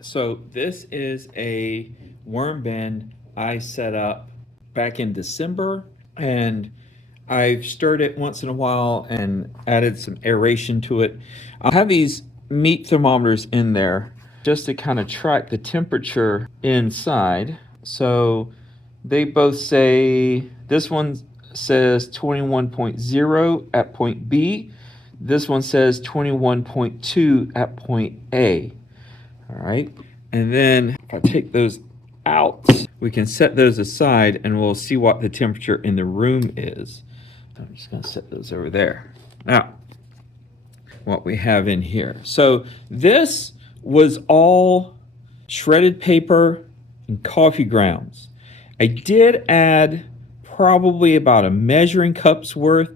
So this is a worm bin I set up back in December, and I've stirred it once in a while and added some aeration to it. I'll have these meat thermometers in there just to kind of track the temperature inside. So they both say, this one says 21.0 at point B. This one says 21.2 at point A. All right, and then if I take those out, we can set those aside and we'll see what the temperature in the room is. I'm just going to set those over there. Now, what we have in here. So this was all shredded paper and coffee grounds. I did add probably about a measuring cup's worth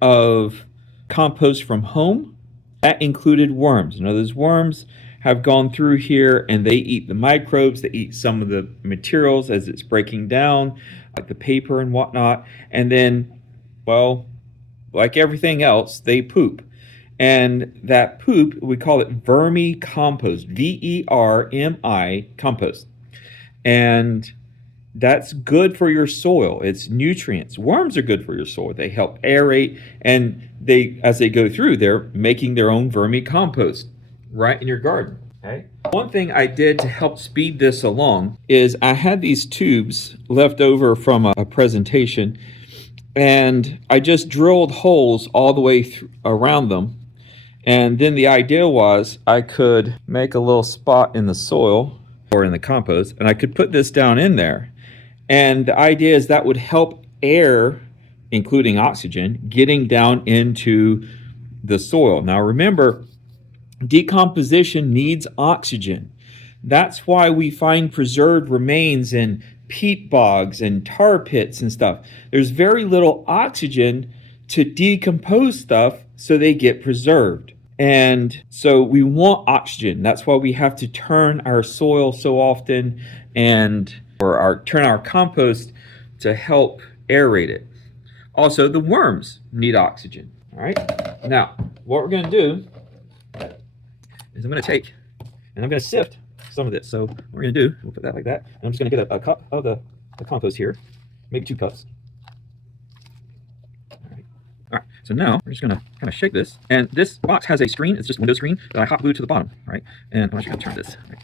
of compost from home. That included worms. You know, those worms have gone through here and they eat the microbes, they eat some of the materials as it's breaking down, like the paper and whatnot. And then, well, like everything else, they poop. And that poop, we call it vermicompost, V-E-R-M-I compost. And that's good for your soil. It's nutrients. Worms are good for your soil. They help aerate, and they, as they go through, they're making their own vermicompost right in your garden. Okay. One thing I did to help speed this along is I had these tubes left over from a presentation, and I just drilled holes all the way around them. And then the idea was I could make a little spot in the soil or in the compost, and I could put this down in there. And the idea is that would help air, including oxygen, getting down into the soil. Now remember, decomposition needs oxygen. That's why we find preserved remains in peat bogs and tar pits and stuff. There's very little oxygen to decompose stuff, so they get preserved. And so we want oxygen. That's why we have to turn our soil so often turn our compost to help aerate it. Also, the worms need oxygen. All right. Now, what we're going to do is I'm going to take and I'm going to sift some of this. So what we're going to do, we'll put that like that. And I'm just going to get a cup of the compost here, maybe 2 cups. All right, so now we're just going to kind of shake this. And this box has a screen. It's just a window screen that I hot glued to the bottom. All right, and I'm just going to turn this. Right?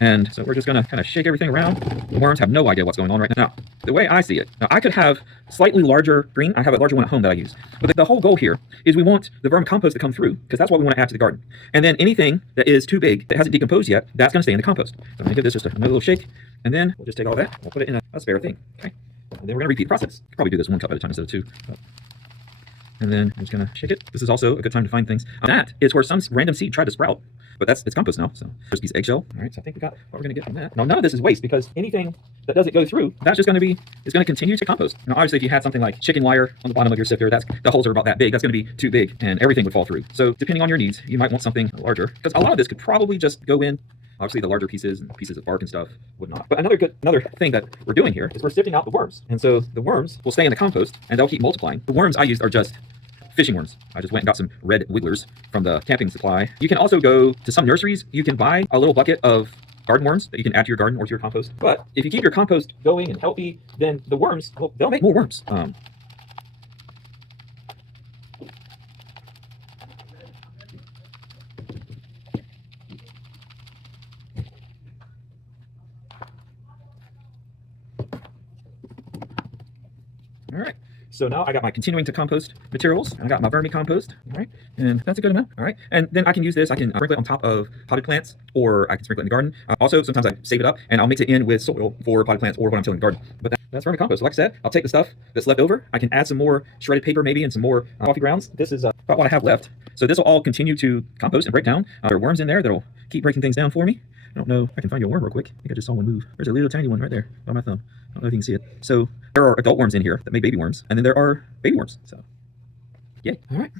And so we're just going to kind of shake everything around. The worms have no idea what's going on right now. The way I see it, now I could have slightly larger screen. I have a larger one at home that I use. But the whole goal here is we want the vermicompost to come through, because that's what we want to add to the garden. And then anything that is too big, that hasn't decomposed yet, that's going to stay in the compost. So I'm going to give this just another little shake. And then we'll just take all that, we'll put it in a spare thing. Okay. And then we're going to repeat the process. Probably do this 1 cup at a time instead of 2. And then I'm just going to shake it. This is also a good time to find things. That is where some random seed tried to sprout, but it's compost now. So there's a piece of eggshell. All right, so I think we got what we're going to get from that. Now, none of this is waste, because anything that doesn't go through, that's just going to be, it's going to continue to compost. Now, obviously, if you had something like chicken wire on the bottom of your sifter, the holes are about that big. That's going to be too big, and everything would fall through. So depending on your needs, you might want something larger, because a lot of this could probably just go in. Obviously, the larger pieces and pieces of bark and stuff would not. But another thing that we're doing here is we're sifting out the worms. And so the worms will stay in the compost, and they'll keep multiplying. The worms I used are just fishing worms. I just went and got some red wigglers from the camping supply. You can also go to some nurseries. You can buy a little bucket of garden worms that you can add to your garden or to your compost. But if you keep your compost going and healthy, then the worms, well, they'll make more worms. All right. So now I got my continuing to compost materials. I got my vermicompost. All right. And that's a good amount. All right. And then I can use this. I can sprinkle it on top of potted plants, or I can sprinkle it in the garden. Also, sometimes I save it up and I'll mix it in with soil for potted plants or when I'm tilling the garden. But that's vermicompost. So like I said, I'll take the stuff that's left over. I can add some more shredded paper maybe and some more coffee grounds. This is about what I have left. So this will all continue to compost and break down. There are worms in there that'll keep breaking things down for me. I don't know if I can find you a worm real quick. I think I just saw one move. There's a little tiny one right there by my thumb. I don't know if you can see it. So there are adult worms in here that make baby worms, and then there are baby worms. So, yay. All right.